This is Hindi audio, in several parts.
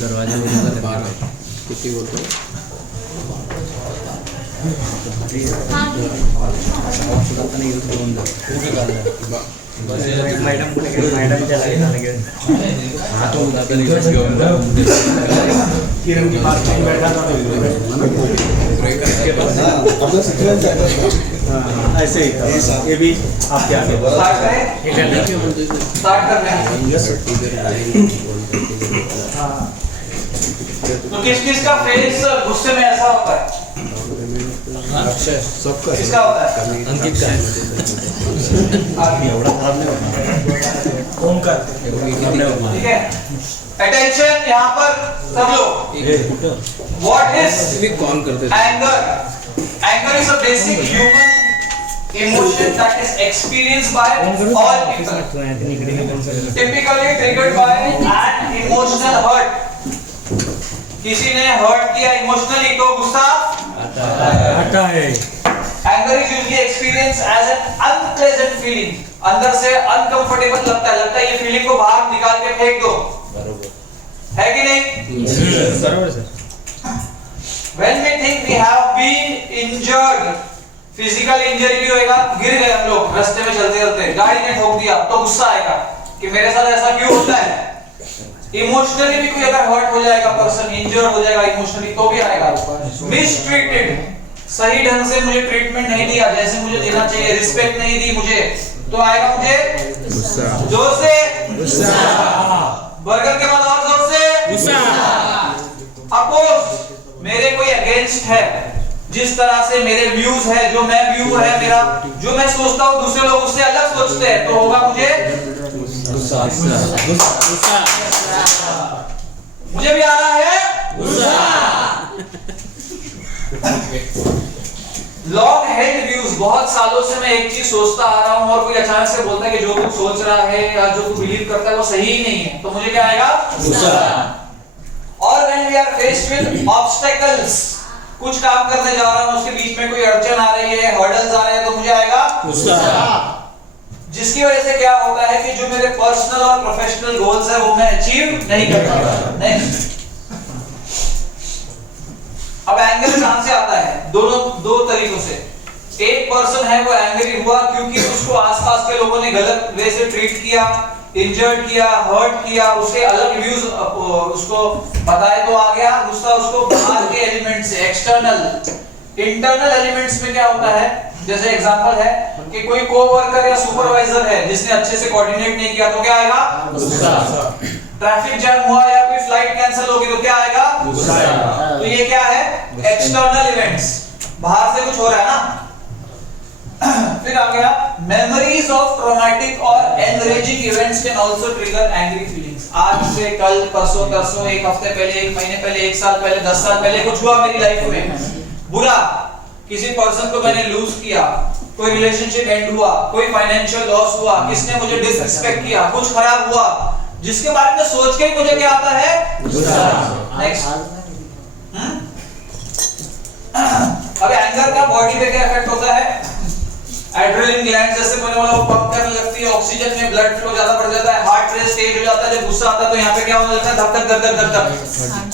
दरवाजा कितनी बोलते हैं मैडम चला लगे हाँ तो किरण की बात में बैठा था ऐसे ही ये भी आप क्या तो किस किस का फेस गुस्से में ऐसा होता है? सबका किसका होता है? अंकित का ठीक है, अटेंशन यहाँ पर सब लोग। व्हाट इज कौन करते anger? Anger is a basic human emotion that is experienced by all people, typically triggered by an emotional hurt. किसी ने हर्ट किया इमोशनली तो गुस्सा आता है। Anger is usually experience as an unpleasant feeling, अंदर से अनकंफर्टेबल लगता है ये फीलिंग को बाहर निकाल के फेंक दो, है कि नहीं? बराबर sir. When we think we have been injured, physical injury भी होएगा, गिर गए हम लोग रास्ते में चलते चलते, गाड़ी ने ठोक दिया तो गुस्सा आएगा कि मेरे साथ ऐसा क्यों होता है। इमोशनली भी कोई अगर हर्ट हो जाएगा, पर्सन इंजर्ड हो जाएगा इमोशनली तो भी आएगा। मिसट्रीटेड, सही ढंग से मुझे ट्रीटमेंट नहीं दिया जैसे मुझे देना चाहिए, रिस्पेक्ट नहीं दी मुझे, तो आएगा मुझे गुस्सा। जोर से गुस्सा, बर्गर के बाद और जोर से गुस्सा। अपोज, मेरे कोई अगेंस्ट है, जिस तरह से मेरे व्यूज है, जो मैं व्यू है मेरा, जो मैं सोचता हूँ दूसरे लोग उससे अलग सोचते हैं, तो होगा मुझे गुस्सा। मुझे भी आ रहा है गुस्सा। लॉन्ग हेल्ड व्यूज, बहुत सालों से मैं एक चीज सोचता आ रहा हूँ और कोई अचानक से बोलता है कि जो तू सोच रहा है या जो तू बिलीव करता है वो सही ही नहीं है, तो मुझे क्या आएगा गुस्सा। और when we are faced with obstacles, कुछ काम करने जा रहा हूं उसके बीच में कोई अड़चन आ रही है, हर्डल्स आ रहे हैं, तो मुझे आएगा गुस्सा। जिसकी वजह से क्या होता है कि जो मेरे पर्सनल और प्रोफेशनल गोल्स है वो मैं अचीव नहीं कर पाता। नेक्स्ट, अब एंगर कहां से आता है? दो तरीकों से। एक पर्सन है वो एंग्री हुआ क्योंकि उसको आसपास के लोगों ने गलत वे से ट्रीट किया, इंजर्ड किया, हर्ट किया, उसके अलग व्यूज उसको बताए तो आ गया गुस्सा। उसको बाहर के एलिमेंट से, एक्सटर्नल, इंटरनल एलिमेंट्स में क्या होता है, जैसे एग्जांपल है कि कोई कोवर्कर या सुपरवाइजर है जिसने अच्छे से कोऑर्डिनेट नहीं किया तो क्या आएगा गुस्सा। ट्रैफिक जैम हुआ या कोई फ्लाइट कैंसिल होगी तो क्या आएगा गुस्सा। तो ये क्या है? एक्सटर्नल इवेंट्स, बाहर से कुछ हो रहा है ना। फिर आ गया, मेमोरीज ऑफ ट्रॉमेटिक और enraging events can also trigger angry feelings. आज से कल, परसों तरसों, एक हफ्ते पहले, एक महीने पहले, एक साल पहले, 10 साल पहले कुछ हुआ मेरी लाइफ में बुरा, किसी पर्सन को मैंने लूज किया, कोई रिलेशनशिप एंड हुआ, कोई फाइनेंशियल लॉस हुआ, किसने मुझे डिसरिस्पेक्ट किया, कुछ खराब हुआ, जिसके बारे में सोच के ही मुझे क्या आता है गुस्सा। नेक्स्ट, अब एंगर का बॉडी पे क्या इफेक्ट होता है? एड्रेनलिन ग्लैंड जैसे मैंने बोला वो पंप करने लगती है, ऑक्सीजन में ब्लड फ्लो ज्यादा बढ़ जाता है, हार्ट रेट तेज हो जाता है। जब गुस्सा आता है तो यहाँ पे क्या होने लगता है? धक धक धक धक धक,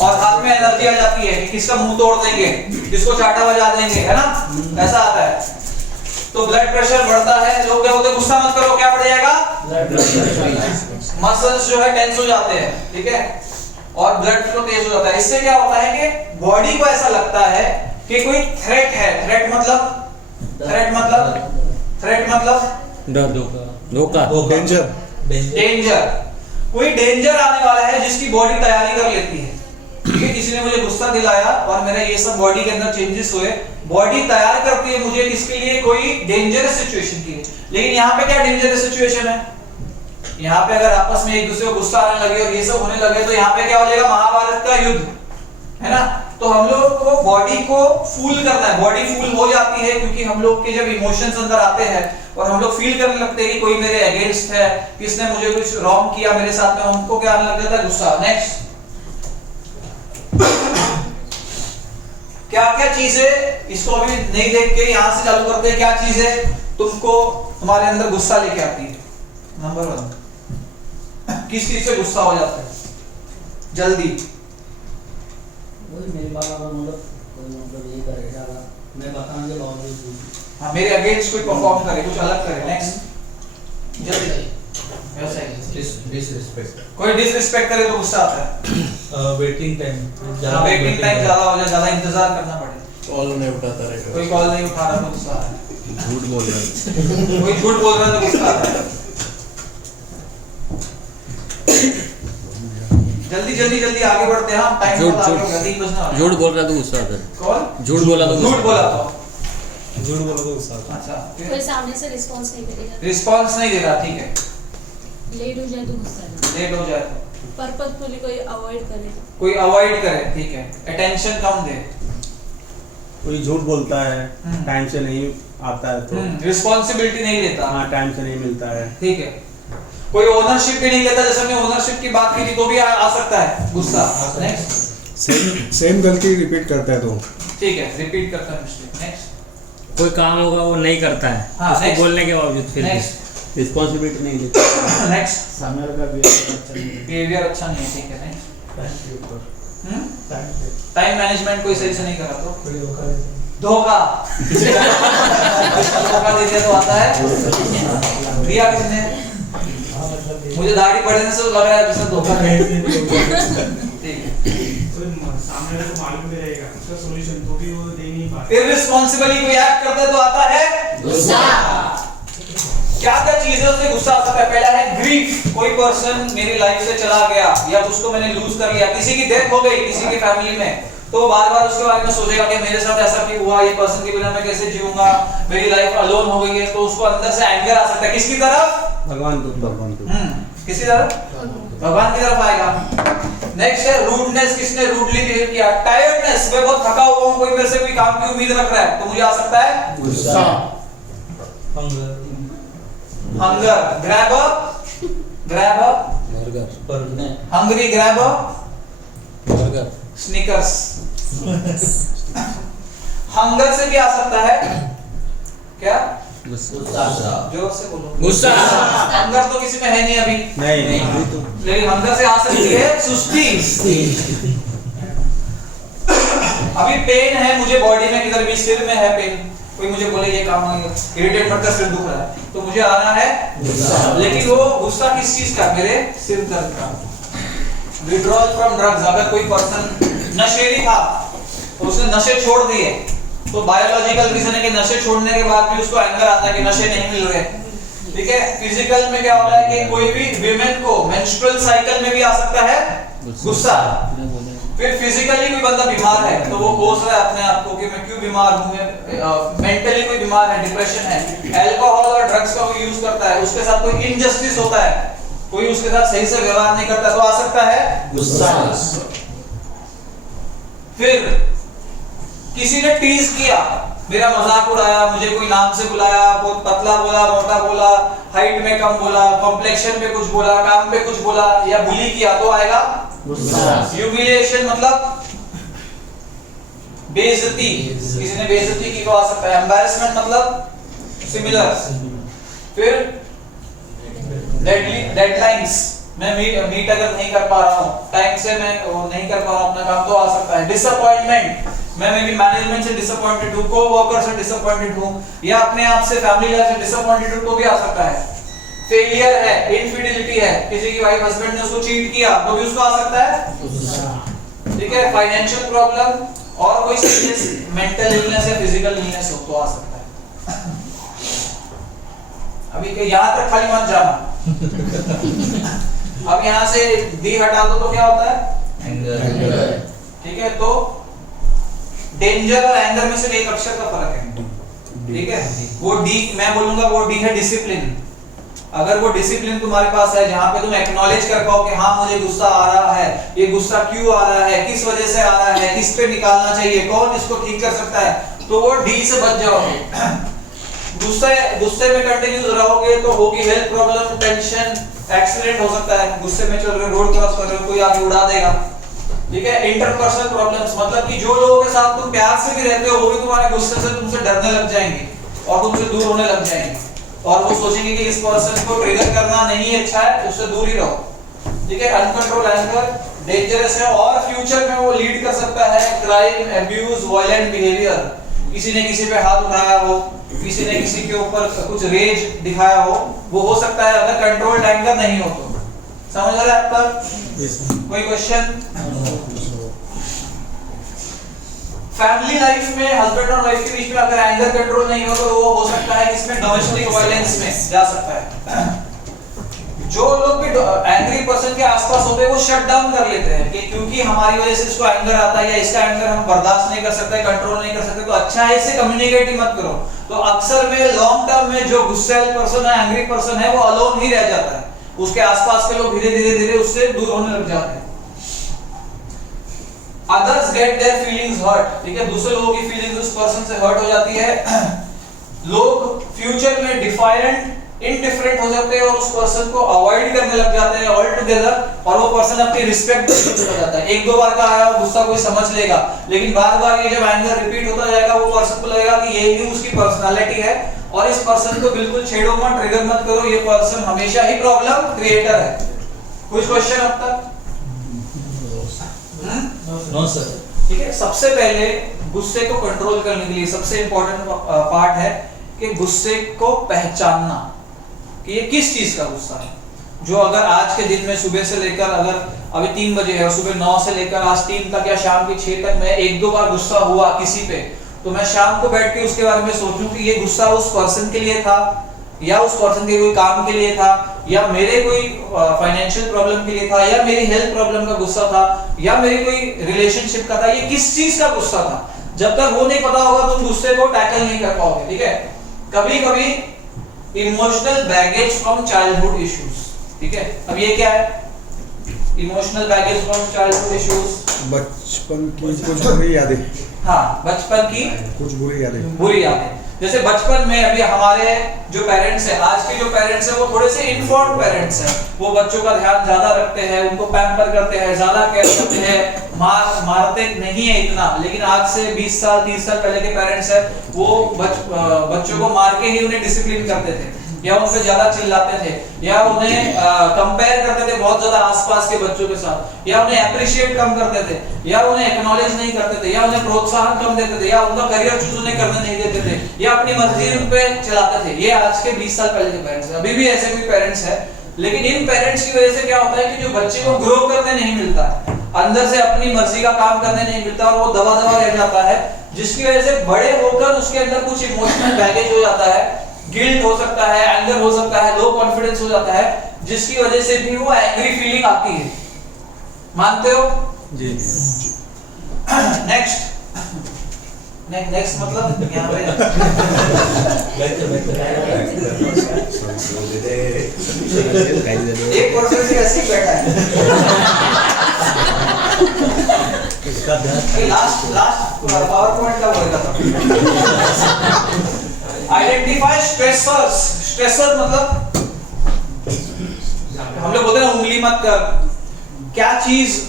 और हाथ में एनर्जी आ जाती है कि किसका मुंह तोड़ देंगे, किसको चाटा बजा देंगे, है ना, ऐसा आता है। तो ब्लड प्रेशर बढ़ता है, लोग क्या होते हैं गुस्सा मत करो, क्या बढ़ जाएगा ब्लड प्रेशर, मसल्स जो है टेंस हो जाते हैं, ठीक है, और ब्लड फ्लो तेज हो जाता है। इससे क्या होता है कि बॉडी को ऐसा लगता है कि कोई थ्रेट है। थ्रेट मतलब डर, धोखा, डेंजर, कोई डेंजर आने वाला है जिसकी बॉडी तैयारी कर लेती है। ठीक है, किसी ने मुझे गुस्सा दिलाया और मेरा ये सब बॉडी के अंदर चेंजेस हुए, बॉडी तैयार करती है मुझे किसके लिए? कोई डेंजरस सिचुएशन के लिए। लेकिन यहाँ पे क्या डेंजरस सिचुएशन है? यहाँ पे अगर आपस में एक दूसरे को गुस्सा आने लगे और ये सब होने लगे तो यहाँ पे क्या हो जाएगा? महाभारत का युद्ध, है ना। तो हम लोग को बॉडी को फूल करना है, बॉडी फूल हो जाती है क्योंकि हम लोग के जब इमोशंस अंदर आते हैं और हम लोग फील करने लगते हैं कि कोई मेरे अगेंस्ट है, किसने मुझे कुछ रॉन्ग किया मेरे साथ में, हमको क्या आने लग जाता है? गुस्सा। नेक्स्ट, क्या क्या चीजें, इसको अभी नहीं देख के यहां से चालू करते हैं, क्या चीजें तुमको तुम्हारे अंदर गुस्सा लेके आती है? नंबर 1, किस चीज से गुस्सा हो जाता है जल्दी? वही मेरी बात अगर मतलब ये करेगा मैं बताने के बावजूद हाँ, मेरे अगेंस्ट कोई परफॉर्म करे, कुछ अलग करे। नेक्स्ट, जल्दी वैसा ही डिसरिस्पेक्ट। कोई डिसरिस्पेक्ट करे तो गुस्सा आता है। वेटिंग टाइम वेटिंग टाइम ज्यादा हो जाए, ज्यादा इंतजार करना पड़े, कॉल नहीं उठाता रहेगा, कोई कॉल नहीं उठा रहा तो गुस्सा आता है, झूठ बोल रहा है, कोई झूठ बोल रहा है तो गुस्सा आता है। जल्दी जल्दी जल्दी आगे बढ़ते हैं, हम टाइम बहुत आगे हो गया, 3 बजना झूठ बोल रहा तो गुस्सा आता है, कौन झूठ बोला तो झूठ बोला तो झूठ बोला तो गुस्सा आता अच्छा, कोई सामने से रिस्पांस नहीं करेगा, रिस्पांस नहीं दे रहा, ठीक है, लेट हो जाए तो गुस्सा आता लेट हो जाए तो पर्पसफुली कोई अवॉइड करे, कोई अवॉइड करे, ठीक है, अटेंशन कम दे, कोई झूठ बोलता है, हम्म। टाइम से नहीं आता है तो रिस्पांसिबिलिटी नहीं लेता, हाँ टाइम से नहीं मिलता है, ठीक है, कोई ओनरशिप भी नहीं लेता, जैसे हमने ओनरशिप की बात की थी तो भी आ सकता है गुस्सा। नेक्स्ट, सेम गलती रिपीट करता है तो ठीक है, रिपीट करता है मिस्टेक। नेक्स्ट, कोई काम होगा वो नहीं करता है, हाँ, उसको next. बोलने के बावजूद फिर नेक्स्ट, रिस्पॉन्सिबिलिटी नहीं लेता, नेक्स्ट, सामने वाला भी बिहेवियर अच्छा नहीं है, ठीक है। नेक्स्ट, टाइम के ऊपर टाइम मैनेजमेंट कोई सही से नहीं करा तो कोई धोखा देता धोखा धोखा दे दिया तो आता है, दिया किसने? हाँ मतलब मुझे दाढ़ी बढ़ने से लग रहा है जैसे धोखा दे, ठीक है। सामने वाले को मालूम भी रहेगा उसका सॉल्यूशन तो भी वो दे नहीं पाते। इररिस्पांसिबली कोई एक्ट करता है तो आता है गुस्सा। क्या क्या चीजें उसमें गुस्सा आ सकता है? पहला है ग्रीफ, कोई पर्सन मेरी लाइफ से चला गया या उसको मैंने लूज कर लिया, किसी की डेथ हो गई किसी की फैमिली में, तो बार बार उसके बारे में सोचेगा कि मेरे साथ ऐसा क्यों हुआ, ये पर्सन के बिना मैं कैसे जीऊंगा, मेरी लाइफ अलोन हो गई है, तो उसको अंदर से एंगर आ सकता है। किसकी तरफ? भगवान को किसी तरफ? भगवान की तरफ आएगा। नेक्स्ट है रूडनेस, किसने रूडली बिहेव किया। टायर्डनेस, मैं बहुत थका हुआ हूं, कोई मेरे से कोई काम की उम्मीद रख रहा है तो मुझे आ सकता है गुस्सा, hunger, grab burger, hungry, grab burger, Snickers. Hunger से भी आ सकता है क्या? गुस्सा, जोर से बोलो। गुस्सा। हंगर तो किसी में है नहीं अभी, नहीं लेकिन हंगर से आ सकती है सुस्ती। अभी पेन है मुझे बॉडी में, किधर भी सिर में है पेन, कोई मुझे बोले ये काम इरिटेट मत कर, सिर दुख रहा है, तो मुझे आ रहा है गुस्सा। लेकिन वो गुस्सा किस चीज का? मेरे सिर दर्द का। विड्रॉल फ्रॉम ड्रग्स, अगर कोई पर्सन नशेड़ी था तो उसने नशे छोड़ दिए, तो बायोलॉजिकल रीजन है कि नशे छोड़ने के बाद भी उसको एंगर आता है कि नशे नहीं मिल रहे, ठीक है। फिजिकल में क्या होता है कि कोई भी विमेन को मेंस्ट्रुअल साइकिल में भी आ सकता है गुस्सा। फिर फिजिकली कोई बंदा बीमार है तो वो कोस रहा है अपने आप को कि मैं क्यों बीमार हूं, मेंटली कोई बीमार है, डिप्रेशन है, अल्कोहल और ड्रग्स का कोई यूज करता है, उसके साथ कोई इनजस्टिस होता है, कोई उसके साथ सही से व्यवहार नहीं करता, तो आ सकता है गुस्सा। फिर किसी ने टीज किया, मेरा मजाक उड़ाया, मुझे कोई नाम से बुलाया, बहुत पतला बोला, मोटा बोला, हाइट में कम बोला, कॉम्प्लेक्शन पे कुछ बोला, काम पे कुछ बोला, या बुली किया, तो आएगा गुस्सा। ह्यूमिलिएशन मतलब बेइज्जती, किसी ने बेइज्जती की तो आ सकता है। एम्बैरेसमेंट मतलब सिमिलर। फिर डेडलाइंस, मैं मीट अगर नहीं कर पा रहा हूं टाइम से, मैं नहीं कर पा रहा हूं अपना काम, तो आ सकता है। डिसअपॉइंटमेंट, मैं मे बी मैनेजमेंट से डिसअपॉइंटेड हूं, को-वर्कर से डिसअपॉइंटेड हूं, या अपने आप से, फैमिली लाइफ से डिसअपॉइंटेड हूं, तो भी आ सकता है। फेलियर है, इनफिडेलिटी है, किसी की वाइफ हस्बैंड ने उसको चीट किया तो भी उसको आ सकता है, ठीक है। फाइनेंशियल प्रॉब्लम और कोई सीरियस मेंटल इलनेस या फिजिकल इलनेस हो तो आ सकता है। अभी के यहां तक खाली मत जाना। अब यहां से डी हटा दो तो क्या होता है? एंगर, ठीक है। तो डेंजर और एंगर में सिर्फ एक अक्षर का फर्क है, ठीक है। वो डी, मैं बोलूंगा वो डी है डिसिप्लिन। अगर वो डिसिप्लिन तुम्हारे पास है जहां पे तुम एक्नॉलेज कर पाओ कि हाँ मुझे गुस्सा आ रहा है, ये गुस्सा क्यों आ रहा है, किस वजह से आ रहा है, किस पे निकालना चाहिए, कौन इसको ठीक कर सकता है, तो वो डी से बच जाओगे। गुस्से में कंटिन्यूस रहोगे तो होगी हेल्थ प्रॉब्लम, टेंशन, एक्सीडेंट हो सकता है। गुस्से में चल रहे, रोड क्रॉस कर रहे हो, कोई आगे उड़ा देगा, ठीक है। इंटरपर्सनल प्रॉब्लम्स मतलब कि जो लोगों के साथ तुम प्यार से भी रहते हो वो भी तुम्हारे गुस्से से तुमसे डरने लग जाएंगे और तुमसे दूर होने लग जाएंगे, और वो सोचेंगे कि इस पर्सन को ट्रिगर करना नहीं अच्छा है, उससे दूर ही रहो, ठीक है। अनकंट्रोल एंगर, डेंजरस है और फ्यूचर में वो लीड कर सकता है क्राइम, एब्यूज, वायलेंट बिहेवियर। किसी ने किसी पे हाथ उठाया हो, किसी ने किसी के ऊपर कुछ रेज दिखाया हो, वो हो सकता है अगर कंट्रोल्ड एंगर नहीं हो तो। समझ आ रहा है आप तक? कोई क्वेश्चन? फैमिली लाइफ में हस्बैंड और वाइफ के बीच में अगर एंगर कंट्रोल नहीं हो तो वो हो सकता है इसमें डोमेस्टिक वायलेंस में जा सकता है। जो लोग भी एंग्री पर्सन के आसपास होते हैं वो शट डाउन कर लेते हैं कि क्योंकि हमारी वजह से इसको एंगर आता है या इसका एंगर हम बर्दाश्त नहीं कर सकते, कंट्रोल नहीं कर सकते, तो अच्छा है इससे कम्युनिकेट ही मत करो। तो अक्सर में लॉन्ग टर्म में जो गुस्सैल पर्सन है, एंग्री पर्सन है, वो अलोन ही रह जाता है। उसके आसपास के लोग धीरे धीरे धीरे उससे दूर होने लग जाते हैं। Others get their feelings hurt, ठीक है, दूसरे लोगों की फीलिंग्स उस पर्सन से हर्ट हो जाती है। लोग फ्यूचर में डिफायरेंट, इंडिफरेंट हो जाते हैं और उस पर्सन को अवॉइड करने लग जाते हैं ऑल टुगेदर, और वो पर्सन अपनी रिस्पेक्ट हो जाता है। एक दो बार का आया गुस्सा कोई समझ लेगा, लेकिन बार बार ये जब एंगर रिपीट होता जाएगा वो पर्सन को लगेगा कि ये ही उसकी पर्सनालिटी है और इस पर्सन को बिल्कुल छेड़ो मत, ट्रिगर मत करो, ये पर्सन हमेशा ही प्रॉब्लम क्रिएटर है। कुछ क्वेश्चन अब तक? No sir. ठीक है, सबसे पहले गुस्से को कंट्रोल करने के लिए सबसे इंपॉर्टेंट पार्ट है कि गुस्से को पहचानना कि ये किस चीज का गुस्सा है। जो अगर आज के दिन में सुबह से लेकर, अगर अभी 3 बजे है और सुबह 9 से लेकर आज 3 तक या शाम के 6 तक मैं 1-2 बार गुस्सा हुआ किसी पे, तो मैं शाम को बैठ के उसके बारे में सोचूं कि ये गुस्सा उस पर्सन के लिए था या उस पर्सन के कोई काम के लिए था या मेरे कोई फाइनेंशियल प्रॉब्लम के लिए था या मेरी हेल्थ प्रॉब्लम का गुस्सा था या मेरी कोई रिलेशनशिप का था, ये किस चीज का गुस्सा था। जब तक वो नहीं पता होगा तुम गुस्से को टैकल नहीं कर पाओगे। ठीक है, कभी कभी emotional baggage from childhood issues, ठीक है, अब ये क्या है? Emotional baggage from childhood issues, बचपन की कुछ बुरी यादें। हाँ, बचपन की कुछ बुरी यादें। बुरी यादें। जैसे बचपन में अभी हमारे जो पेरेंट्स हैं, आज के जो पेरेंट्स हैं वो थोड़े से इन्फॉर्म्ड पेरेंट्स हैं, वो बच्चों का ध्यान ज्यादा रखते हैं, उनको पैम्पर करते हैं, ज्यादा केयर करते हैं, मारते नहीं है इतना। लेकिन आज से 20 साल 30 साल पहले के पेरेंट्स हैं वो बच्चों को मार के ही उन्हें डिसिप्लिन करते थे या उन पे ज्यादा चिल्लाते थे या उन्हें कंपेयर करते थे बहुत ज्यादा आसपास के बच्चों के साथ, या उन्हें अप्रिशिएट कम करते थे या उन्हें एक्नॉलेज नहीं करते थे या उन्हें प्रोत्साहन कम देते थे या उनका करियर चूज उन्हें करने नहीं देते थे या अपनी मर्जी उन पे चलाते थे। ये आज के 20 साल पहले के पेरेंट्स हैं। अभी भी ऐसे कोई पेरेंट्स हैं, लेकिन इन पेरेंट्स की वजह से क्या होता है कि जो बच्चे को ग्रो करने नहीं मिलता है, अंदर से अपनी मर्जी का काम करने नहीं मिलता और वो दबा दबा रह जाता है, जिसकी वजह से बड़े होकर उसके अंदर कुछ इमोशनल बैगेज हो जाता है, गिल्ट हो सकता है, एंगर हो सकता है, लो कॉन्फिडेंस हो जाता है, जिसकी वजह से भी वो एंग्री फीलिंग आती है। मानते हो? जी। नेक्स्ट मतलब यहाँ पे एक पर्सन से ऐसे ही बैठा है। लास्ट पावर पॉइंट का वर्क था। Identify stressors. स्ट्रेसर मतलब हम लोग बोलते हैं ना उंगली मत कर, क्या चीज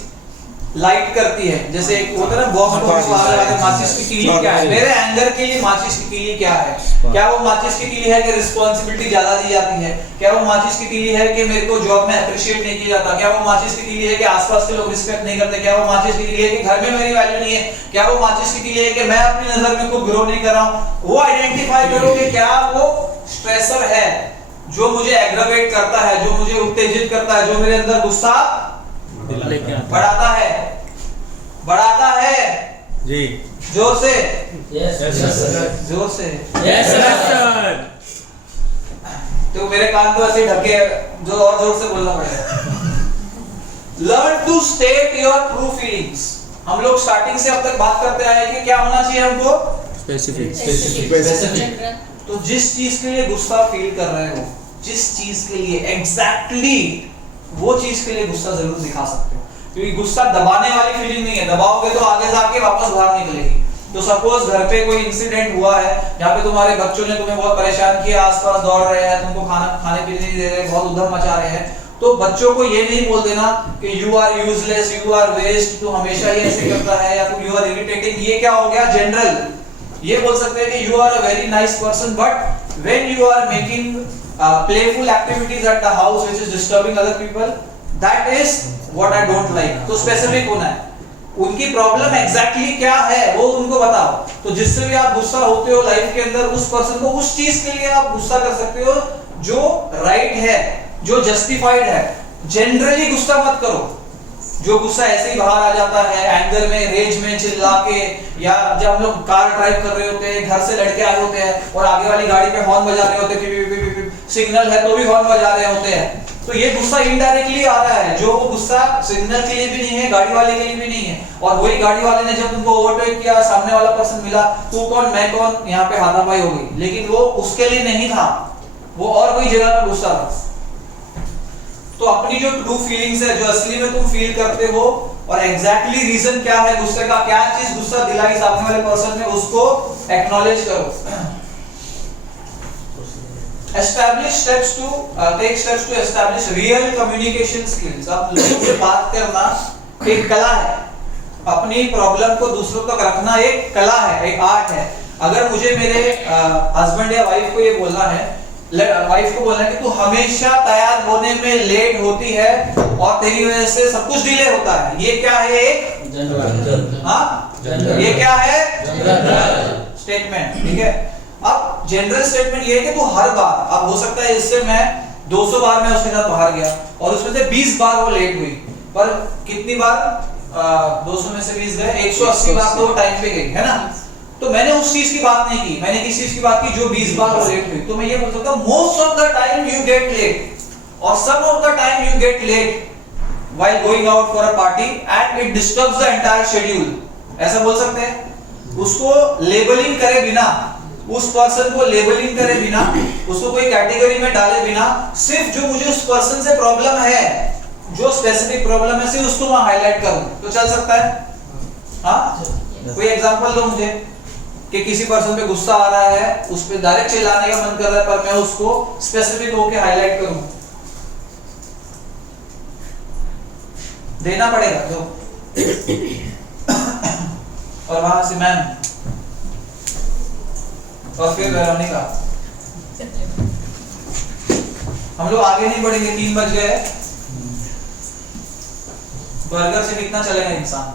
लाइट करती है, जैसे एक होता है ना बॉक्स माचिस की तीली क्या है, मेरे एंगर के लिए माचिस की तीली क्या है? क्या वो माचिस की तीली है कि रिस्पॉन्सिबिलिटी ज्यादा दी जाती है? क्या वो माचिस की तीली है कि मेरे को जॉब में अप्रिशिएट नहीं किया जाता? क्या वो माचिस की तीली है कि आसपास के लोग रिस्पेक्ट नहीं करते? क्या वो माचिस की तीली है कि घर में मेरी वैल्यू नहीं है? क्या वो माचिस की तीली है कि मैं अपनी नजर में खूब ग्रो नहीं कर रहा हूँ? वो आइडेंटिफाई करो कि क्या वो स्ट्रेसर है जो मुझे एग्रावेट करता है, जो मुझे उत्तेजित करता है, जो मेरे अंदर गुस्सा बढ़ाता है। जी। जोर से यस जोर से यस सर। तो मेरे कान तो ऐसे ढके, जो और जोर से बोलना पड़ेगा। Learn to state your true feelings. हम लोग स्टार्टिंग से अब तक बात करते आए कि क्या होना चाहिए हमको? स्पेसिफिक। तो जिस चीज के लिए गुस्सा फील कर रहे हो, जिस चीज के लिए एग्जैक्टली वो चीज के लिए गुस्सा जरूर दिखा सकते हो, क्योंकि गुस्सा दबाने वाली फीलिंग नहीं है। दबाओगे तो आगे जाके वापस बाहर निकलेगी। तो सपोज घर पे कोई इंसिडेंट हुआ है जहाँ पे तुम्हारे बच्चों ने तुम्हें बहुत परेशान किया, आसपास दौड़ रहे हैं, तुमको खाने पीने नहीं दे रहे, बहुत उधम मचा रहे हैं, तो बच्चों को ये नहीं बोल देना कि you are useless, you are waste, तू हमेशा ही ऐसे करता है, या तू यू आर इरिटेटिंग। ये क्या हो गया? जनरल। ये बोल सकते हैं कि you are a very nice person, but when you are making playful activities at the house which is disturbing other people, that is what I don't like. तो स्पेसिफिक होना है, उनकी प्रॉब्लम एग्जैक्टली क्या है वो उनको बताओ। तो जिससे भी आप गुस्सा होते हो लाइफ के अंदर, उस पर्सन को उस चीज के लिए आप गुस्सा कर सकते हो जो राइट है, जो जस्टिफाइड है। जनरली गुस्सा मत करो, जो गुस्सा ऐसे ही बाहर आ जाता है एंगर में, रेज में, चिल्ला के, या जब हम लोग कार ड्राइव कर रहे होते हैं, घर से लड़के आए होते हैं और आगे वाली गाड़ी पे हॉर्न बजा रहे होते हैं, सिग्नल है तो भी हॉर्न बजा रहे होते हैं, तो ये गुस्सा इनडायरेक्टली आ रहा है। जो वो गुस्सा सिग्नल के लिए भी नहीं है, गाड़ी वाले के लिए भी नहीं है। और वही गाड़ी वाले ने जब उनको ओवरटेक किया, सामने वाला पर्सन मिला, तू कौन मैं कौन, यहाँ पे हाथापाई हो गई, लेकिन वो उसके लिए नहीं था, वो और कोई जगह पर गुस्सा था। तो अपनी जो ट्रू फीलिंग्स है, जो असली में तुम फील करते हो, और एग्जैक्टली रीजन क्या है गुस्से का, क्या चीज गुस्सा दिलाई सामने वाले पर्सन ने, उसको एक्नॉलेज करो। Establish steps to take steps to establish real communication skills। अब लोगों से बात करना एक कला है, अपनी प्रॉब्लम को दूसरों तक रखना एक कला है, एक आर्ट है। अगर मुझे मेरे हस्बैंड या वाइफ को ये बोलना है, वाइफ को बोलना है कि तू हमेशा तैयार होने में लेट होती है और तेरी वजह से सब कुछ डिले होता है, ये क्या है? एक ये क्या है? स्टेटमेंट, ठीक है। अब जनरल स्टेटमेंट ये है कि तू हर बार, अब हो सकता है इससे मैं 200 बार मैं उसके साथ बाहर गया और उसमें से 20 बार वो लेट हुई, पर कितनी बार 200 में से 20 गए, 180 बार तो वो टाइम पे गई, है ना। तो मैंने उस चीज की बात नहीं की, मैंने किस चीज की बात की? जो 20 बार वो लेट हुई। तो मैं ये बोल सकता हूँ most of the time you get late और some of the time you get late while going out for a party and it disturbs the entire schedule, ऐसा बोल सकते हैं। उसको लेबलिंग करे बिना, उस पर्सन को लेबलिंग करे बिना, उसको कोई कैटेगरी में डाले बिना, सिर्फ जो मुझे उस पर्सन से प्रॉब्लम है, जो स्पेसिफिक प्रॉब्लम है, सिर्फ उसको मैं हाईलाइट करूं तो चल सकता है। हाँ, कोई एग्जांपल दो मुझे कि किसी पर्सन पे गुस्सा आ रहा है, उस पे डायरेक्ट चिल्लाने का मन कर रहा है, पर मैं उसको स्पेसिफिक होके हाईलाइट करूं। देना पड़ेगा तो। और वहां से मैम, और फिर वेरोनिका। हम लोग आगे नहीं बढ़ेंगे, 3 बज गए। बर्गर से कितना चलेगा इंसान?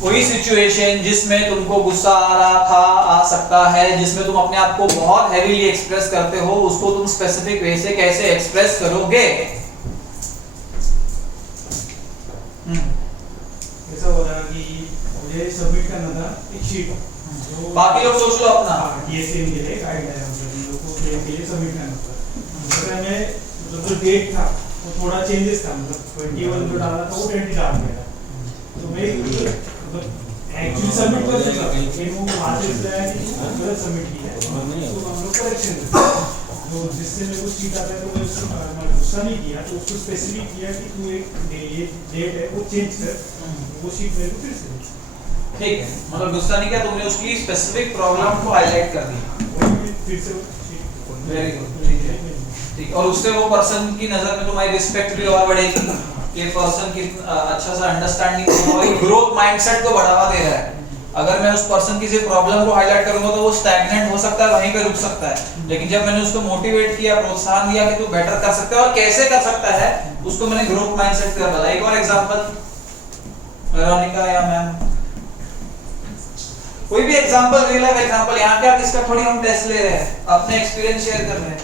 कोई सिचुएशन जिसमें तुमको गुस्सा आ रहा था, आ सकता है, जिसमें तुम अपने आप को बहुत हैवीली एक्सप्रेस करते हो, उसको तुम स्पेसिफिक वे से कैसे एक्सप्रेस करोगे? ऐसा हो रहा कि मुझे सबमिट करना था एक शीट, बाकी लोग सोच लो अपना। DSM के लिए गाइड है, हम लोग को के लिए सबमिट करना था। उसमें मैं मतलब जो डेट था वो थोड़ा चेंजेस था, मतलब 21 जो डाला था वो 20 डाल दिया। तो मैं एक्चुअली सबमिट कर दिया, लेकिन वो वहां से आया कि गलत सबमिट किया है, तो हम लोग करेक्शन तो जिससे मेरे को शीट आता है तो मैं उसको गुस्सा नहीं किया, तो उसको स्पेसिफिक किया कि तू एक ये डेट है वो चेंज कर, वो शीट मेरे को फिर से। ठीक है, मतलब गुस्सा नहीं किया तुमने, उसकी स्पेसिफिक प्रॉब्लम को हाईलाइट कर दिया, फिर से वेरी गुड, ठीक है, ठीक। और उससे वो पर्सन की नजर में तुम्हारी रिस्पेक्ट भी और बढ़ेगी, ये पर्सन की अच्छा सा अंडरस्टैंडिंग होगा, ग्रोथ माइंडसेट को बढ़ावा दे रहा है। अगर मैं उस पर्सन की सिर्फ प्रॉब्लम को हाईलाइट करूंगा तो वो स्टैग्नेंट हो सकता है, वहीं पे रुक सकता है। लेकिन जब मैंने उसको मोटिवेट किया, प्रोत्साहन दिया कि तू बेटर कर सकता है और कैसे कर सकता है, उसको मैंने ग्रोथ माइंडसेट कर डाला। एक और एग्जांपल, वेरोनिका या मैम, कोई भी एग्जांपल, रियल लाइफ एग्जांपल। यहाँ क्या किसका थोड़ी हम टेस्ट ले रहे हैं, अपने एक्सपीरियंस शेयर कर रहे हैं।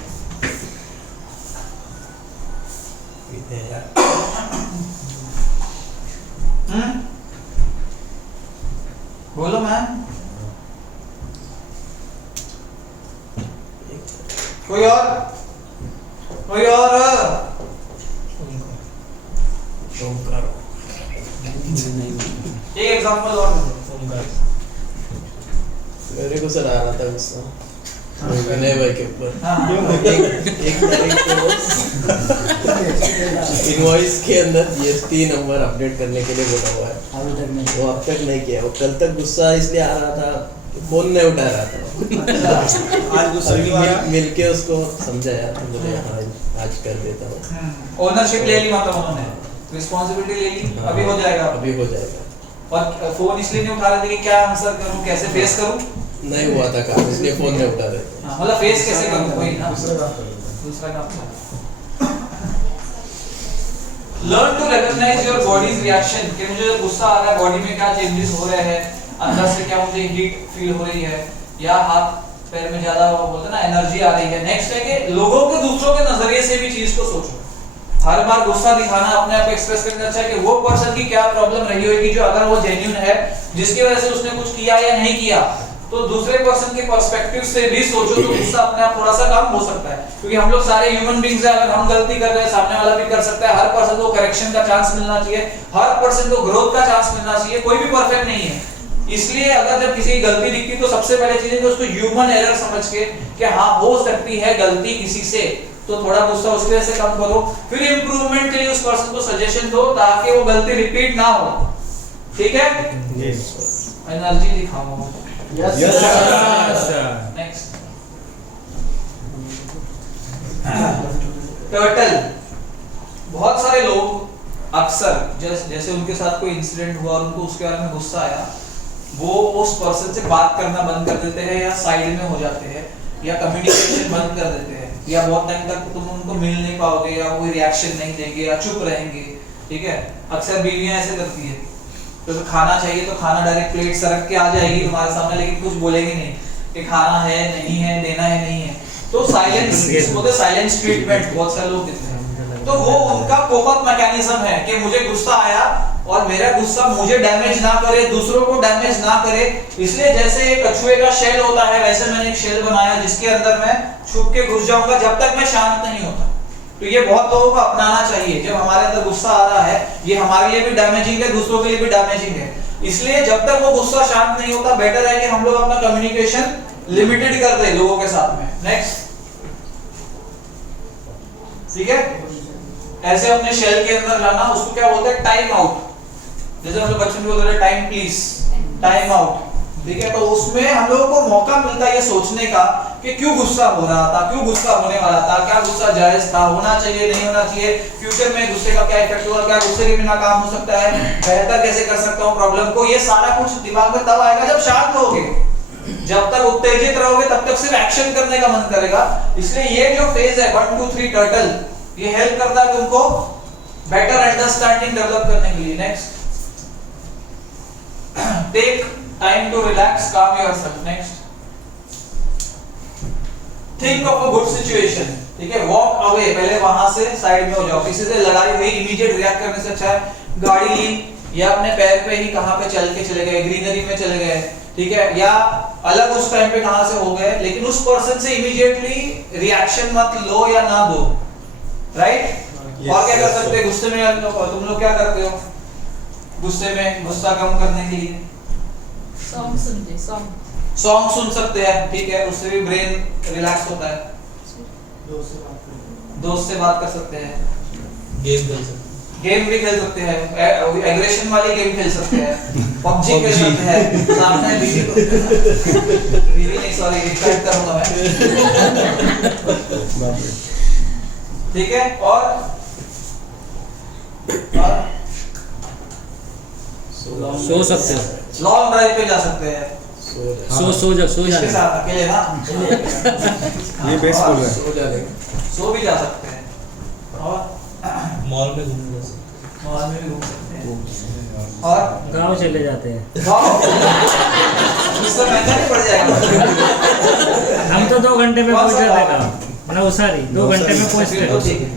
बोलो मैम, कोई और, कोई और? एक एग्जांपल और मेरे को सर आ रहा था गुस्सा विनय भाई के ऊपर। इनवॉइस के अंदर GST नंबर अपडेट करने के लिए बोला हुआ है, अभी तक नहीं, वो अब तक नहीं किया। वो कल तक गुस्सा इसलिए आ रहा था, फोन नहीं उठा रहा था। आज गुस्सा क्यों आ रहा है? मिलके उसको समझाया, बोले हाँ आज कर देता हूँ। ओनरशिप ले ली, मतलब उन्होंने रिस्पांसिबिलिटी ले ली, अभी हो जाएगा, अभी हो जाएगा। और फोन इसलिए नहीं उठा रहे थे कि क्या आंसर करूं, कैसे फेस करूं, नहीं हुआ था काम, इसलिए फोन नहीं उठा रहे। मतलब फेस कैसे करूं कोई ना दूसरा काम learn to recognise your body's reaction कि मुझे जब गुस्सा आ रहा है बॉडी में क्या चेंजेस हो रहे हैं, अंदर से क्या मुझे हीट फील हो रही है या हाथ पैर में ज्यादा वो बोलते हैं ना एनर्जी आ रही है। नेक्स्ट है कि लोगों के दूसरों के नजरिए से भी चीज को सोचो। हर बार गुस्सा दिखाना, अपने आप एक्सप्रेस करना अच्छा है कि वो पर्सन की क्या प्रॉब्लम रही होगी, जो अगर वो जेन्युइन है जिसकी वजह से उसने कुछ किया या नहीं किया, तो दूसरे पर्सन के पर्सपेक्टिव से भी सोचो तो गुस्सा अपने आप थोड़ा सा कम हो सकता है। क्योंकि हम लोग सारे ह्यूमन बीइंग्स हैं, अगर हम गलती कर रहे हैं सामने वाला भी कर सकता है। हर पर्सन को करेक्शन का चांस मिलना चाहिए, हर पर्सन को ग्रोथ का चांस मिलना चाहिए, कोई भी परफेक्ट नहीं है। इसलिए अगर जब किसी की गलती दिखती तो सबसे पहले चीज है कि उसको ह्यूमन एरर समझ के कि हाँ हो सकती है गलती किसी से, तो थोड़ा गुस्सा उसकी वजह से कम करो। फिर इंप्रूवमेंट के लिए उस पर्सन को सजेशन दो ताकि वो गलती रिपीट ना हो। ठीक है, एनर्जी दिखाओ। Yes, next turtle. बहुत सारे लोग अक्सर जैसे उनके साथ कोई इंसिडेंट हुआ और उनको उसके बारे में गुस्सा आया, वो उस पर्सन से बात करना बंद कर देते हैं या साइड में हो जाते हैं या कम्युनिकेशन बंद कर देते हैं या बहुत टाइम तक तुम उनको मिल नहीं पाओगे या कोई रिएक्शन नहीं देंगे या चुप रहेंगे। ठीक है, अक्सर बीवियां ऐसे करती है, तो खाना चाहिए तो खाना डायरेक्ट प्लेट सरक के आ जाएगी तुम्हारे सामने, लेकिन कुछ बोलेंगे नहीं कि खाना है नहीं है, देना है नहीं है। तो साइलेंस, इसको बोलते हैं साइलेंस ट्रीटमेंट, बहुत सारे लोग देते हैं। तो वो उनका कोप अप मैकेनिज्म है कि मुझे गुस्सा आया और मेरा गुस्सा मुझे डैमेज ना करे, दूसरों को डैमेज ना करे, इसलिए जैसे एक कछुए का शेल होता है वैसे मैंने एक शेल बनाया जिसके अंदर मैं छुप के घुस जाऊंगा जब तक मैं शांत नहीं होता। तो ये बहुत लोगों को अपनाना चाहिए। जब हमारे अंदर गुस्सा आ रहा है, ये हमारे लिए भी डैमेजिंग है, दूसरों के लिए भी डैमेजिंग है। इसलिए जब तक वो गुस्सा शांत नहीं होता, बेटर है कि हम लोग अपना कम्युनिकेशन लिमिटेड कर दें लोगों के साथ में। नेक्स्ट, ठीक है, ऐसे अपने शेल के अंदर लाना, उसको क्या बोलते हैं टाइम आउट। जैसे हम लोग बच्चों को बोलते हैं टाइम प्लीज, टाइम आउट। ठीक है, तो उसमें हम लोगों को मौका मिलता है ये सोचने का कि क्यों गुस्सा हो रहा था, क्यों गुस्सा होने वाला था, क्या गुस्सा जायज था, होना चाहिए नहीं होना चाहिए, फ्यूचर में गुस्से का क्या इफेक्ट होगा, क्या गुस्से के बिना काम हो सकता है, बेहतर कैसे कर सकता हूँ प्रॉब्लम को। ये सारा कुछ दिमाग में तब आएगा जब शांत रहोगे। जब तक उत्तेजित रहोगे तब तक सिर्फ एक्शन करने का मन करेगा। इसलिए ये जो फेज है 1 2 3 टर्टल, ये हेल्प करता है तुमको बेटर अंडरस्टैंडिंग डेवलप करने के लिए। Next, take time to relax, calm yourself. Next, think of a good situation. ठीक है, वॉक अवे, पहले वहां से साइड में हो जाओ। किसी से लड़ाई हुई, इमीडिएट रिएक्ट करने से अच्छा है गाड़ी ली या अपने पैर पे ही कहां पे चल के चले गए, ग्रीनरी में चले गए, ठीक है, या अलग उस टाइम पे कहां से हो गए, लेकिन उस पर्सन से इमीडिएटली रिएक्शन मत लो या ना दो। राइट? और क्या कर सकते हैं गुस्से में? तुम लोग क्या करते हो गुस्से में, गुस्सा कम करने के लिए? सॉन्ग सुनते, सॉन्ग सुन सकते हैं। ठीक है, उससे भी ब्रेन रिलैक्स होता है। दोस्त से बात कर सकते हैं, गेम खेल सकते गेम भी खेल सकते हैं, एग्रेशन वाली गेम खेल सकते हैं, पबजी खेल सकते हैं। सामने बीवी को बीवी नहीं, सॉरी रिस्पेक्ट करूंगा मैं। ठीक है, और सो सकते हो, लॉन्ग ड्राइव पे जा सकते हैं। सो जा इसके साथ अकेले ना ये बेस्ट बोल रहा है। सो भी जा सकते हैं और मॉल में घूमने जा सकते मॉल में भी घूम सकते हैं और गांव चले जाते हैं। वाह, इससे महंगा नहीं पड़ जाएगा। हम तो 2 घंटे में पहुंच जाते हैं, नवसारी 2 घंटे में पहुंचते तो हैं। ठीक है।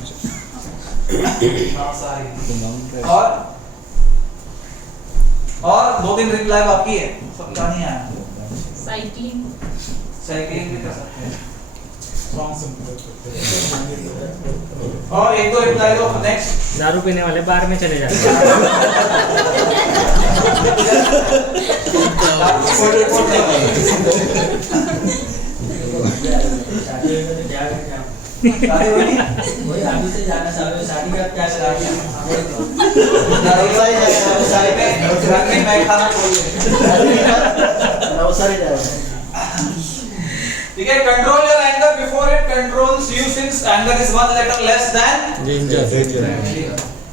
नवसारी। और 2-3 रिप्लाई बाकी है, सब कहानी है। साइकिलिंग साइकिलिंग भी कर सकते हैं और 1-2 रिप्लाई दो। नेक्स्ट, दारू पीने वाले बार में चले जाते हैं। वही आगे से जाना चालू है, शादी का क्या शादी घर में मैं खाना बोलिए। नवसारी जाएगा। ठीक है, control your anger before it controls you, since anger is 1 letter less than.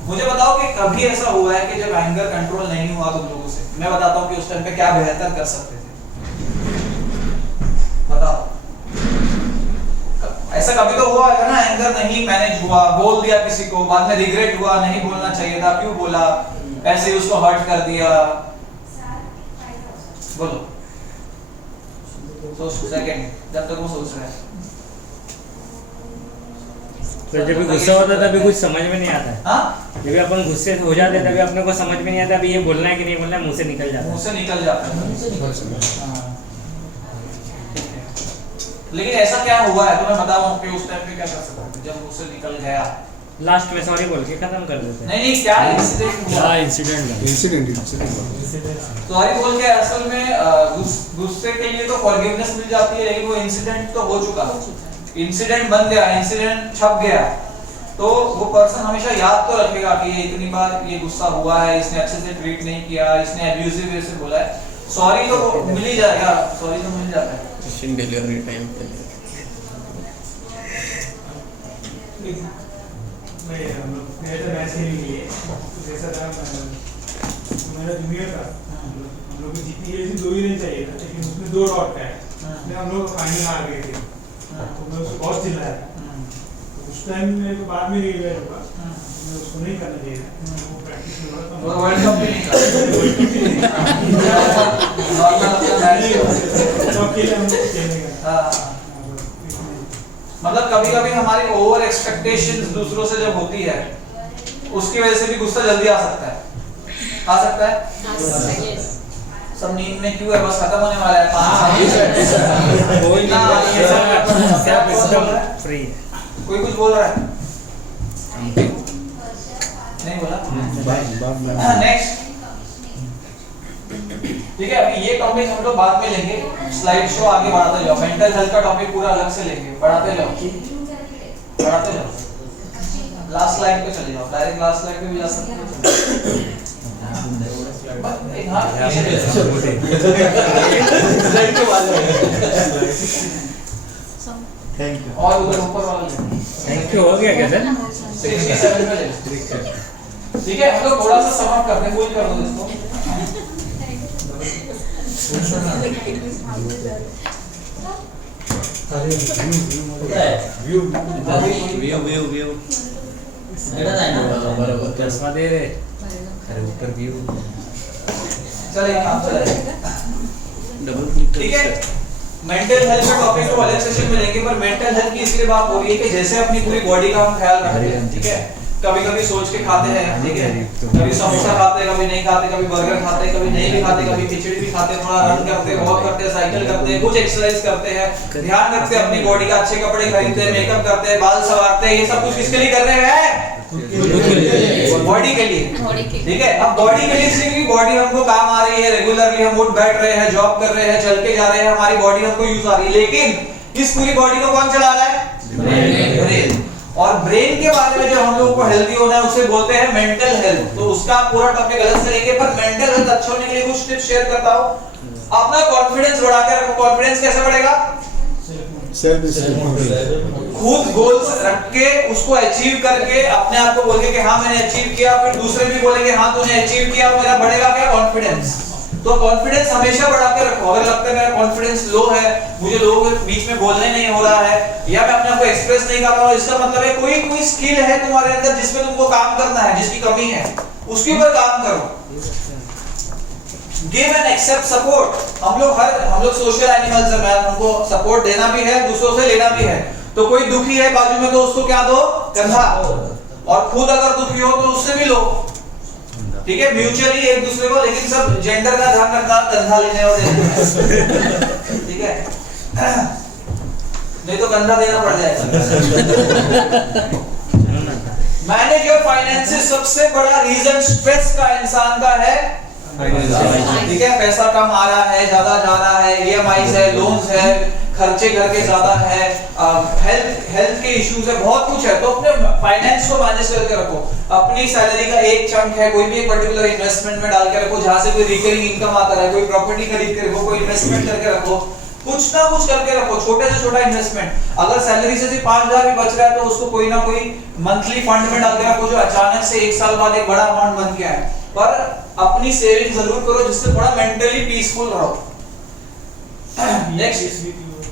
मुझे बताओ कि कभी ऐसा हुआ है कि जब एंगर कंट्रोल नहीं हुआ तुम लोगों से, मैं बताता हूँ कि उस टाइम पे क्या बेहतर कर सकते थे। ऐसा कभी तो हुआ है ना, एंगर नहीं मैनेज हुआ, बोल दिया किसी को, बाद में रिग्रेट हुआ, नहीं बोलना चाहिए था, क्यों बोला, ऐसे ही उसको हर्ट कर दिया। बोलो सोच सेकंड, जब तक वो सोच रहा है। तो जब भी गुस्सा होता है तभी कुछ समझ में नहीं आता है। हाँ, जब भी अपन गुस्से हो जाते हैं तभी अपने को समझ में नहीं आता अभी ये बोलना है कि नहीं बोलना है, मुंह से निकल जाता मुंह है। से निकल जाता है। हाँ। लेकिन ऐसा क्या हुआ है, तो मैं बताऊं कि उस टाइम पे क्या कर सकता हूँ जब मुंह से निकल गया। लास्ट में सॉरी बोल के खत्म कर देते हैं। नहीं क्या इंसिडेंट हुआ, इंसिडेंट सॉरी बोल के असल में गुस्से के लिए तो फॉरगिवनेस मिल जाती है, लेकिन वो इंसिडेंट तो हो चुका, इंसिडेंट बन गया, इंसिडेंट छप गया, तो वो पर्सन हमेशा याद तो रखेगा कि ये इतनी बार ये गुस्सा हुआ है, इसने अच्छे से ट्रीट नहीं किया, इसने एब्यूजिव वे से बोला है। सॉरी तो मिल ही जाएगा, सॉरी तो मिल जाता है। डिलीवरी टाइम पे मैं हम लोग गए थे मैच खेलने के लिए, तो जैसा था मेरा जूनियर था, हम लोग को जीतने के लिए 2 ही रन चाहिए था, लेकिन उसने 2 डॉट का है, इसलिए हम लोग फाइनल हार गए थे। तो मैं उसको बहुत चिल्लाया, तो उस टाइम मेरे को बाद में रियलाइज हुआ मैं उसको नहीं करना चाहिए था, वो प्रैक्टिस में बड़ा था, वो वर्ल्ड कप भी नहीं था, नॉर्मल अपना मैच तो अकेले हम लोग खेलने गए। हाँ, मतलब कभी कभी हमारी ओवर एक्सपेक्टेशंस दूसरों से जब होती है, उसकी वजह से भी गुस्सा जल्दी आ सकता है, आ सकता है। Yes. सब नींद में क्यों है, बस खत्म होने वाला है 5 साल। कोई ना, नहीं ये सब कौन बोल रहा है? फ्री। कोई कुछ बोल रहा है? नहीं बोला। नेक्स्ट, ठीक है, अभी ये टॉपिक हम लोग बाद में लेंगे, स्लाइड शो आगे बढ़ाते जाओ, मेंटल हेल्थ का टॉपिक पूरा अलग से लेंगे, बढ़ाते जाओ, बढ़ाते जाओ। लास्ट स्लाइड पे चले जाओ, डायरेक्ट लास्ट स्लाइड पे भी जा सकते हो। हाँ, थैंक यू। और उधर ऊपर वाला ले। थैंक यू हो गया क्या सर? 67 पे ले। ठीक है, हम लोग थोड़ा सा समाप्त करते हैं, फुल कर दो इसको। व्यू चश्मा दे रहे अरे ऊपर व्यू चलेगा, काम चलेगा। डबल ठीक है, मेंटल हेल्थ का टॉपिक को अलग सेशन में लेंगे, पर मेंटल हेल्थ की इसलिए बात हो रही है कि जैसे अपनी पूरी बॉडी का हम ख्याल रखते हैं, ठीक है, कभी कभी सोच के खाते हैं, ठीक है, कभी समोसा खाते हैं, कभी नहीं खाते, कभी बर्गर खाते हैं, कभी नहीं भी खाते, कभी खिचड़ी भी खाते हैं, थोड़ा रन करते हैं, वॉक करते हैं, साइकिल करते हैं, कुछ एक्सरसाइज करते हैं, ध्यान रखते हैं अपनी बॉडी का, अच्छे कपड़े खरीदते हैं, मेकअप करते हैं, बाल संवारते हैं, ये सब कुछ किसके लिए कर रहे हैं? बॉडी के लिए। Body के लिए। ठीक है, अब बॉडी के लिए इसलिए बॉडी हमको काम आ रही है, रेगुलरली हम उठ बैठ रहे हैं, जॉब कर रहे हैं, चल के जा रहे हैं, हमारी बॉडी हमको यूज आ रही है, लेकिन इस पूरी बॉडी को कौन चला रहा है? ब्रेन। और ब्रेन के बारे में जो हम लोगों को हेल्दी होना है उसे बोलते हैं मेंटल हेल्थ। तो उसका पूरा टॉपिक अलग से लेंगे, पर मेंटल हेल्थ अच्छा होने के लिए कुछ टिप्स शेयर करता हूं। अपना कॉन्फिडेंस बढ़ा के रखो। कॉन्फिडेंस कैसे बढ़ेगा? Self esteem. खुद गोल्स रख के उसको अचीव करके अपने आप को बोलेंगे कि हाँ मैंने अचीव किया, फिर दूसरे भी बोलेंगे हाँ तूने अचीव किया, मेरा बढ़ेगा क्या? कॉन्फिडेंस। तो कॉन्फिडेंस हमेशा बढ़ा के रखो। अगर लगता है मेरा कॉन्फिडेंस लो है, मुझे लोगों के बीच में बोलने नहीं हो रहा है, या मैं अपने आप को एक्सप्रेस नहीं कर रहा हूं, इसका मतलब है कोई स्किल है तुम्हारे अंदर जिसमें तुमको काम करना है, जिसकी कमी है, उसके ऊपर काम करो। Give and accept support. हम लोग सोशल एनिमल्स हैं, हमको सपोर्ट देना भी है, दूसरों से लेना भी है। तो कोई दुखी है बाजू में तो उसको क्या दो? कंधा। और खुद अगर दुखी हो तो उससे भी लो। ठीक है, म्यूचुअली एक दूसरे को, लेकिन सब जेंडर का ध्यान रखना, कंधा लेने और देने। ठीक है, नहीं तो कंधा देना पड़ जाएगा। Manage your finances. सबसे बड़ा रीजन स्ट्रेस का इंसान का है, ठीक है, पैसा कम आ रहा है, ज्यादा जा रहा है, EMIs है, लोन्स है, खर्चे घर के ज्यादा है, हेल्थ के इश्यूज है, बहुत कुछ है। तो अपने फाइनेंस को मैनेज करके रखो। अपनी सैलरी का एक चंक है, कोई भी एक पर्टिकुलर इन्वेस्टमेंट में डाल के रखो, जहां से कोई रिकरिंग इनकम आता है, कोई प्रॉपर्टी खरीद के रखो, कोई इन्वेस्टमेंट करके रखो, कुछ ना कुछ करके रखो, छोटे से छोटा इन्वेस्टमेंट। अगर सैलरी से सिर्फ 5,000 भी बच रहा है तो उसको कोई ना कोई मंथली फंड में डाल के रखो, जो अचानक से 1 साल बाद एक बड़ा अमाउंट बन के आए। पर अपनी सेविंग जरूर करो, जिससे थोड़ा मेंटली पीसफुल रहो। नेक्स्ट,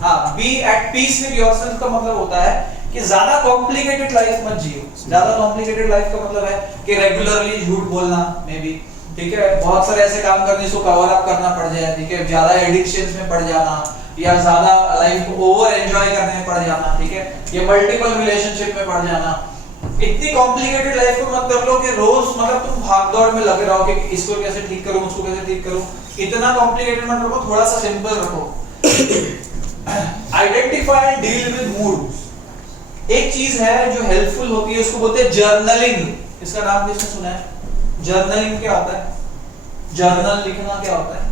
हाँ, be at peace with yourself का मतलब होता है कि ज्यादा कॉम्प्लिकेटेड लाइफ मत जियो। ज्यादा कॉम्प्लिकेटेड लाइफ का मतलब है कि रेगुलरली झूठ बोलना, मे बी, ठीक है, बहुत सारे ऐसे काम करने जिसको कवर अप करना पड़ जाए, ठीक है, ज्यादा एडिक्शंस में पड़ जाना या ज्यादा लाइफ को ओवर एंजॉय करने में पड़ जाना, ठीक है, या मल्टीपल रिलेशनशिप में पड़ जाना। इतनी कॉम्प्लिकेटेड लाइफ को मत कर लो कि रोज मतलब तुम भागदौड़ में लगे रहो कि इसको कैसे ठीक करूं, उसको कैसे ठीक करूं। इतना कॉम्प्लिकेटेड मत रखो, थोड़ा सा सिंपल रखो। Identify and deal with mood. एक चीज है जो हेल्पफुल होती है, उसको बोलते हैं जर्नलिंग। इसका नाम किसने सुना है? जर्नलिंग क्या होता है? जर्नल लिखना क्या होता है?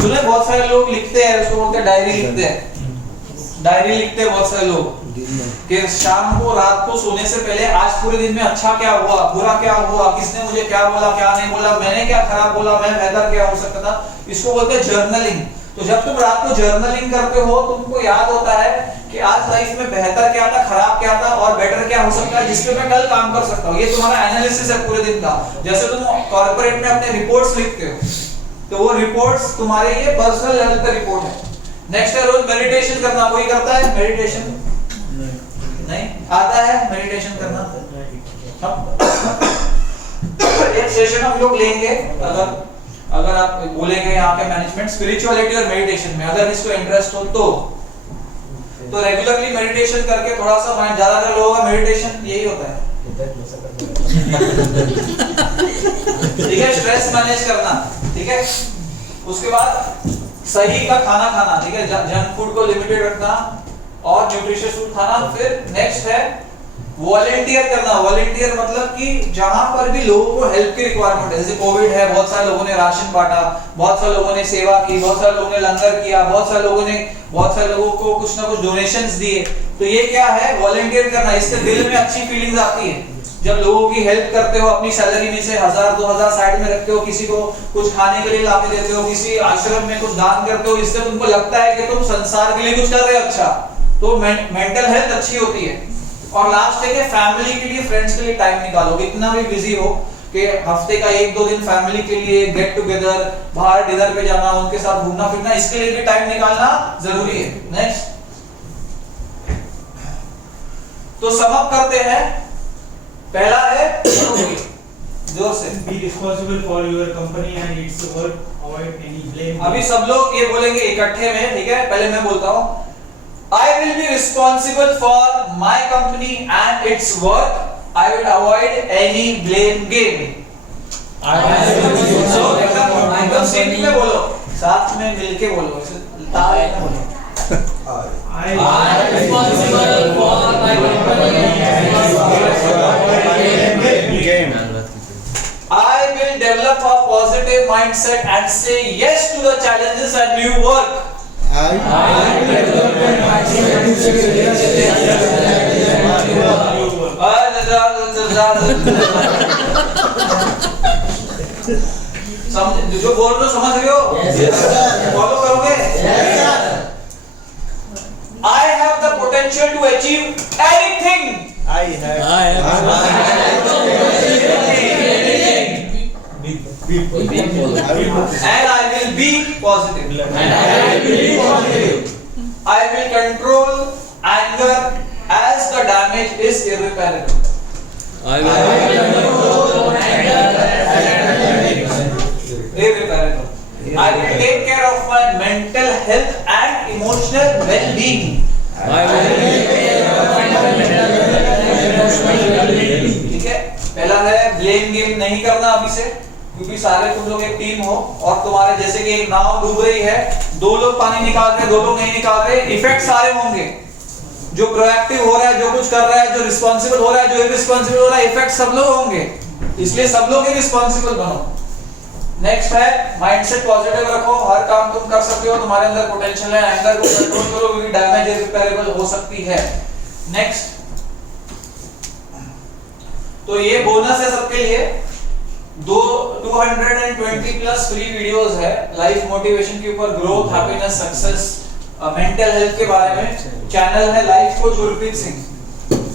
सुने, बहुत सारे लोग लिखते हैं, उसको बोलते हैं डायरी लिखते हैं। डायरी लिखते हैं बहुत सारे लोग कि शाम को, रात को सोने से पहले आज पूरे दिन में अच्छा क्या हुआ, बुरा क्या हुआ, किसने मुझे क्या बोला, क्या नहीं बोला, मैंने क्या खराब बोला, मैं बेहतर क्या हो सकता था। इसको बोलते हैं जर्नलिंग। तो जब तुम रात को जर्नलिंग करते हो, तुमको याद होता है कि आज लाइफ में बेहतर क्या था, खराब क्या था और बेटर क्या हो सकता है, जिसपे मैं कल काम कर सकता हूँ। ये तुम्हारा एनालिसिस है पूरे दिन का। जैसे तुम कॉर्पोरेट में अपने रिपोर्ट्स लिखते हो, तो वो रिपोर्ट्स तुम्हारे ये पर्सनल लेवल पे रिपोर्ट है। नेक्स्ट है रोज मेडिटेशन करना। कोई करता है मेडिटेशन? नहीं आता है मेडिटेशन करना? एक सेशन हम लोग लेंगे, अगर आप बोलेंगे यहाँ के मैनेजमेंट स्पिरिचुअलिटी और मेडिटेशन में, अगर इसको इंटरेस्ट हो तो रेगुलरली मेडिटेशन करके थोड़ा सा माइंड, ज्यादातर लोगों का मेडिटेशन यही होता है, ठीक है, स्ट्रेस मैनेज करना, ठीक है। उसके बाद सही का खाना खाना, ठीक है, जंक फूड को लिमिटेड रखना और न्यूट्रिशियस फूड खाना। फिर नेक्स्ट है वॉलंटियर करना। वॉलंटियर मतलब कि जहां पर भी लोगों को हेल्प की रिक्वायरमेंट है, जैसे कोविड है, बहुत सारे लोगों ने राशन बांटा, बहुत सारे लोगों ने सेवा की, बहुत सारे लोगों ने लंगर किया, बहुत सारे लोगों को कुछ ना कुछ डोनेशंस दिए। तो ये क्या है? वॉलंटियर करना। इससे दिल में अच्छी फीलिंग्स आती है जब लोगों की हेल्प करते हो। अपनी सैलरी में से 1000-2000 साइड में रखते हो, किसी को कुछ खाने के लिए ला के देते हो, किसी आश्रम में कुछ दान करते हो, इससे तुमको लगता है कि तुम संसार के लिए कुछ कर रहे हो अच्छा, तो मेंटल हेल्थ अच्छी होती है। और लास्ट है कि फैमिली के लिए, फ्रेंड्स के लिए टाइम निकालो। इतना भी बिजी हो कि हफ्ते का 1-2 दिन फैमिली के लिए गेट टुगेदर, बाहर डिनर पे जाना, उनके साथ घूमना फिरना, इसके लिए भी टाइम निकालना जरूरी है। नेक्स्ट, तो सम अप करते हैं। पहला है जोर से, B responsible for your company and it's work, avoid any blame. अभी सब लोग ये बोलेंगे इकट्ठे में, ठीक है। पहले मैं बोलता हूं, I will be responsible for my company and its work. I will avoid any blame game. एकदम सेम में बोलो, साथ में मिलके बोलो, ताल में बोलो। I am responsible for my company Game. I will develop a positive mindset and say yes to the challenges and new work. जो बोल रहे हो समझ रहे हो? फॉलो करोगे? I have the potential to achieve anything. And I will be positive. I will control anger as the damage is irreparable. Irreparable. I will take care of my mental health and emotional well-being. ठीक है, पहला है ब्लेम गेम नहीं करना अभी से, क्योंकि सारे तुम लोग एक टीम हो और तुम्हारे जैसे कि एक नाव डूब रही है, 2 लोग पानी निकाल रहे हैं, 2 लोग नहीं निकाल रहे, इफेक्ट सारे होंगे। जो प्रोएक्टिव हो रहा है, जो कुछ कर रहा है, जो रिस्पांसिबल हो रहा है, जो इररिस्पांसिबल हो रहा है, इफेक्ट सब लोग होंगे, इसलिए सब लोग रिस्पांसिबल बनो। नेक्स्ट है माइंडसेट पॉजिटिव रखो, हर काम तुम कर सकते हो, तुम्हारे अंदर पोटेंशियल है, एंगर को कंट्रोल करो क्योंकि डैमेज इररिपेरेबल हो सकती है। नेक्स्ट, तो ये बोनस है सबके लिए, 220 प्लस फ्री वीडियोस है लाइफ मोटिवेशन के ऊपर, growth, happiness, success, mental health के बारे में। चैनल है लाइफ कोच गुरप्रीत सिंह,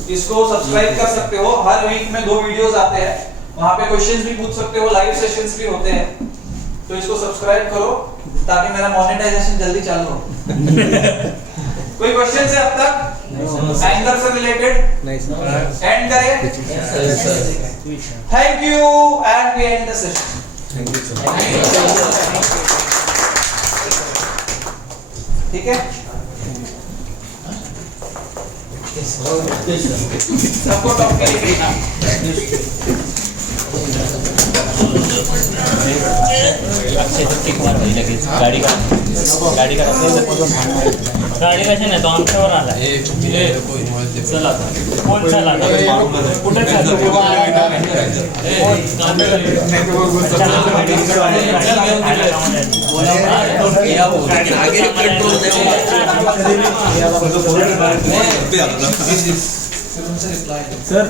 इसको सब्सक्राइब कर सकते हो। हर वीक में 2 वीडियोस आते हैं, वहां पे क्वेश्चंस भी पूछ सकते हो, लाइव सेशंस भी होते हैं, तो इसको सब्सक्राइब करो। ताकि मेरा मोनेटाइजेशन जल्दी चालू हो। कोई क्वेश्चन है अब तक एंगर से रिलेटेड? नहीं सर। एंड करें? Thank you and we end the session. ठीक है, सबको टॉप के लिए गाडी कशी नाही तो आमच्यावर आला चला कोण चला कुठे sir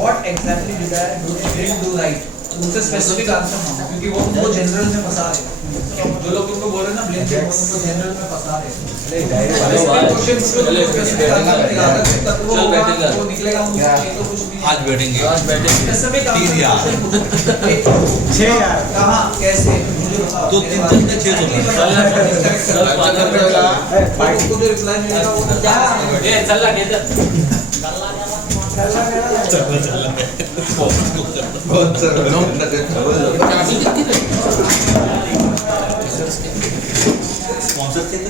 What exactly did I didn't do right? उससे स्पेसिफिक आंसर मांगो, क्योंकि वो तुमको जनरल में फंसा रहे हैं। जो लोग तुमको बोल रहे हैं ना ब्लेम, वो तुमको जनरल में फंसा रहे हैं। क्वेश्चन पूछो तो स्पेसिफिक आंसर निकालना है, तत्व होगा वो निकलेगा, उससे तो कुछ भी नहीं। आज बैठेंगे स्पेसिफिक आंसर 6 यार कहाँ कैसे मुझे बताओ। दो तीन दिन में 6 को जो रिप्लाई मिलेगा वो क्या ए चला घेत बहुत